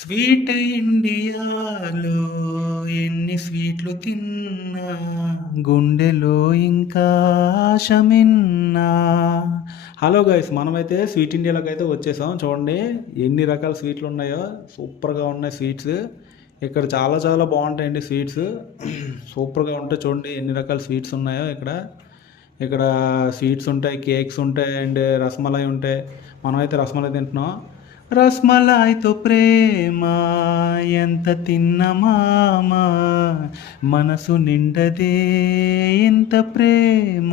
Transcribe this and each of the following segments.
Sweet ఇండియాలో ఎన్ని స్వీట్లు తిన్నా గుండెలో ఇంకా ఆశమిన్నా. హలో గైస్, మనమైతే స్వీట్ ఇండియాలోకి అయితే వచ్చేసాం. చూడండి ఎన్ని రకాల స్వీట్లు ఉన్నాయో, సూపర్గా ఉన్నాయి స్వీట్స్. ఇక్కడ చాలా చాలా బాగుంటాయండి స్వీట్స్. సూపర్గా ఉంటాయి. చూడండి ఎన్ని రకాల స్వీట్స్ ఉన్నాయో ఇక్కడ. ఇక్కడ స్వీట్స్ ఉంటాయి, కేక్స్ ఉంటాయి అండ్ రసమలై ఉంటాయి. మనమైతే రసమలై తింటున్నాం. రస్మలాయ్తో ప్రేమ ఎంత తిన్న మామ, మనసు నిండదే ఎంత ప్రేమ.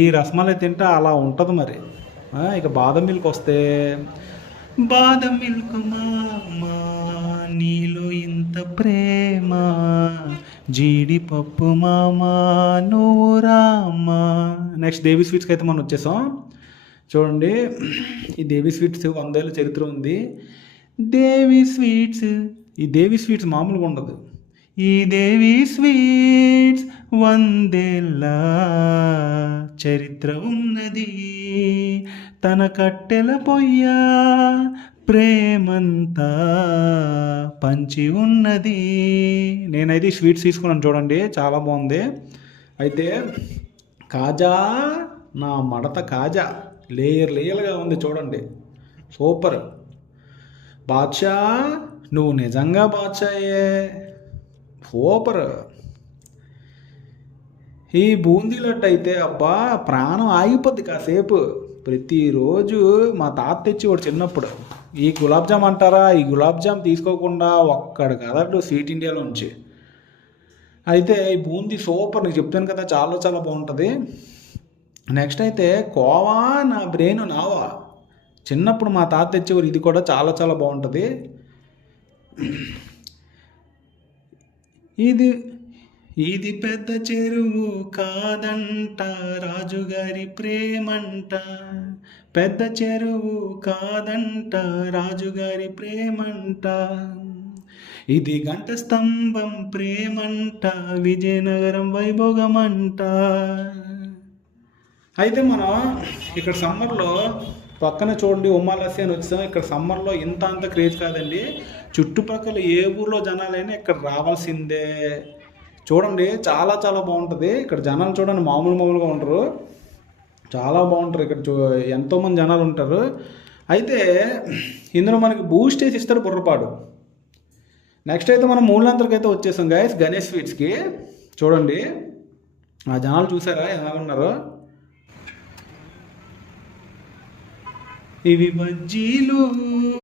ఈ రస్మలై తింటే అలా ఉంటుంది మరి. ఇక బాదం మిల్క్ వస్తే, బాదం మిల్క్ మామ నీలో ఇంత ప్రేమ, జీడిపప్పు మామ నువ్వు రామ. నెక్స్ట్ దేవి స్వీట్స్కి అయితే మనం వచ్చేసాం. చూడండి ఈ దేవి స్వీట్స్ 100 ఏళ్ళ చరిత్ర ఉంది. దేవి స్వీట్స్, ఈ దేవి స్వీట్స్ మామూలుగా ఉండదు. ఈ దేవి స్వీట్స్ 100 ఏళ్ళ చరిత్ర ఉన్నది, తన కట్టెల పొయ్య ప్రేమంతా పంచి ఉన్నది. నేనైతే ఈ స్వీట్స్ తీసుకున్నాను. చూడండి చాలా బాగుంది. అయితే కాజా, నా మడత కాజా లేయర్ లేయర్గా ఉంది. చూడండి సూపర్. బాద్షా, నువ్వు నిజంగా బాద్షాయే, సూపర్. ఈ బూందీ లడ్డు అయితే అబ్బా ప్రాణం ఆగిపోద్ది కాసేపు. ప్రతిరోజు మా తాత తెచ్చి వాడు చిన్నప్పుడు, ఈ గులాబ్ జామ్ అంటారా, ఈ గులాబ్ జామ్ తీసుకోకుండా ఒక్కడు కదడు స్వీట్ ఇండియాలోంచి. అయితే ఈ బూందీ సూపర్, నీకు చెప్తాను కదా, చాలా చాలా బాగుంటుంది. నెక్స్ట్ అయితే కోవా, నా బ్రెయిన్ నావా. చిన్నప్పుడు మా తాత తెచ్చేవారు, ఇది కూడా చాలా చాలా బాగుంటుంది. ఇది ఇది పెద్ద చెరువు కాదంట, రాజుగారి ప్రేమంట. పెద్ద చెరువు కాదంట, రాజుగారి ప్రేమంట. ఇది గంట స్తంభం ప్రేమంట, విజయనగరం వైభోగమంట. అయితే మనం ఇక్కడ సమ్మర్లో పక్కన చూడండి ఉమ్మాలస్సి అని వచ్చాం. ఇక్కడ సమ్మర్లో ఇంత అంత క్రేజ్ కాదండి. చుట్టుపక్కల ఏ ఊర్లో జనాలైనా ఇక్కడ రావాల్సిందే. చూడండి చాలా చాలా బాగుంటుంది. ఇక్కడ జనాలు చూడండి మామూలుగా ఉంటారు, చాలా బాగుంటారు. ఇక్కడ ఎంతోమంది జనాలు ఉంటారు. అయితే ఇందులో మనకి బూస్ట్ వేసి ఇస్తారు బుర్రపాడు. నెక్స్ట్ అయితే మనం మూలంతరికి అయితే వచ్చేసాం గైస్, గణేష్ స్వీట్స్కి. చూడండి ఆ జనాలు చూసారా ఎలా ఉన్నారో. ఇవి బజ్జీలు